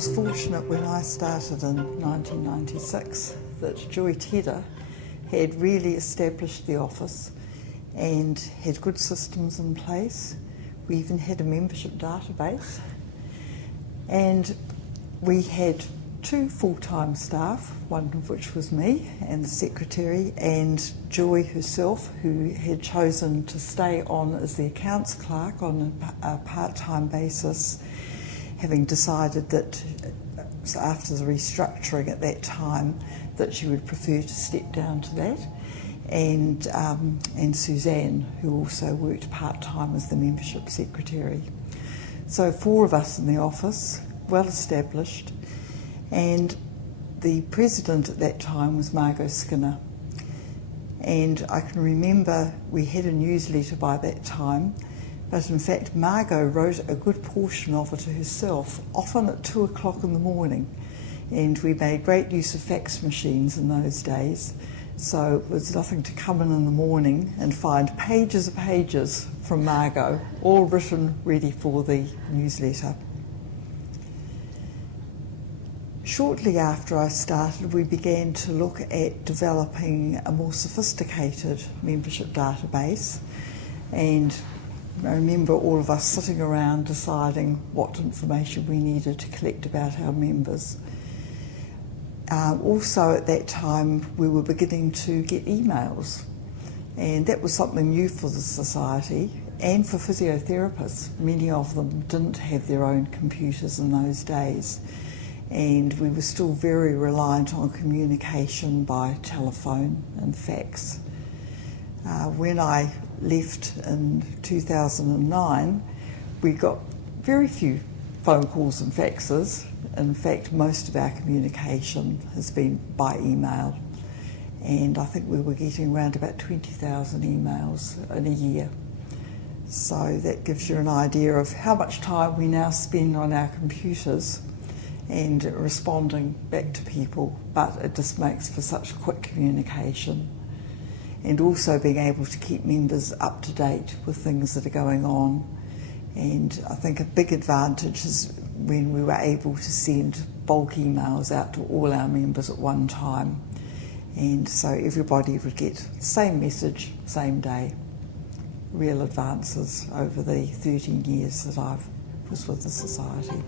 was fortunate when I started in 1996 that Joy Tedder had really established the office and had good systems in place. We even had a membership database, and we had 2 full-time staff, one of which was me and the secretary, and Joy herself, who had chosen to stay on as the accounts clerk on a part-time basis, having decided that after the restructuring at that time that she would prefer to step down to that, and Suzanne, who also worked part-time as the membership secretary. So 4 of us in the office, well established, and the president at that time was Margot Skinner. And I can remember we had a newsletter by that time, but in fact Margot wrote a good portion of it herself, often at 2 o'clock in the morning. And we made great use of fax machines in those days, so it was nothing to come in the morning and find pages and pages from Margot, all written ready for the newsletter. Shortly after I started, we began to look at developing a more sophisticated membership database, and I remember all of us sitting around deciding what information we needed to collect about our members. Also at that time we were beginning to get emails, and that was something new for the society and for physiotherapists. Many of them didn't have their own computers in those days, and we were still very reliant on communication by telephone and fax. When I left in 2009, we got very few phone calls and faxes. In fact, most of our communication has been by email, and I think we were getting around about 20,000 emails in a year. So that gives you an idea of how much time we now spend on our computers and responding back to people, but it just makes for such quick communication. And also being able to keep members up to date with things that are going on. And I think a big advantage is when we were able to send bulk emails out to all our members at one time. And so everybody would get the same message, same day. Real advances over the 13 years that I was with the Society.